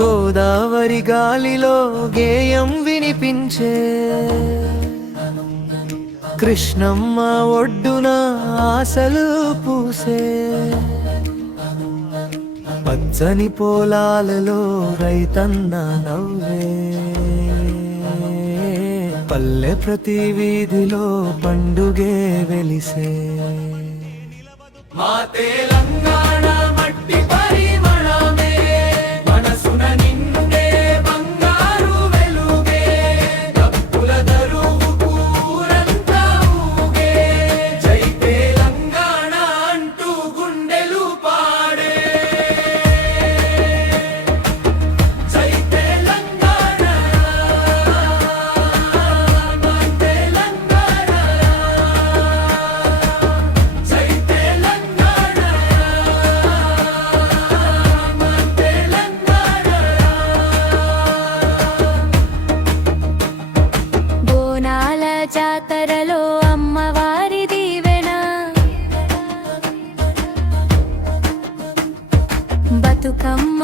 గోదావరి గాలిలో గేయం వినిపించే కృష్ణమ్మ ఒడ్డున ఆశలు పూసే పచ్చని పొలాలలో రైతన్న నవ్వే పల్లె ప్రతి వీధిలో పండుగే వెలిసే మా తెలంగాణ మట్టి పరిమళమే మనసున నిండే బంగారు వెలుగే డప్పుల దరువు ఊరంతా ఊగే జై తెలంగాణ అంటూ గుండెలు పాడే జై తెలంగాణ మా తెలంగాణ జై తెలంగాణ మా తెలంగాణ బోనాల జాతరలో అమ్మవారి దీవెన బతుకమ్మ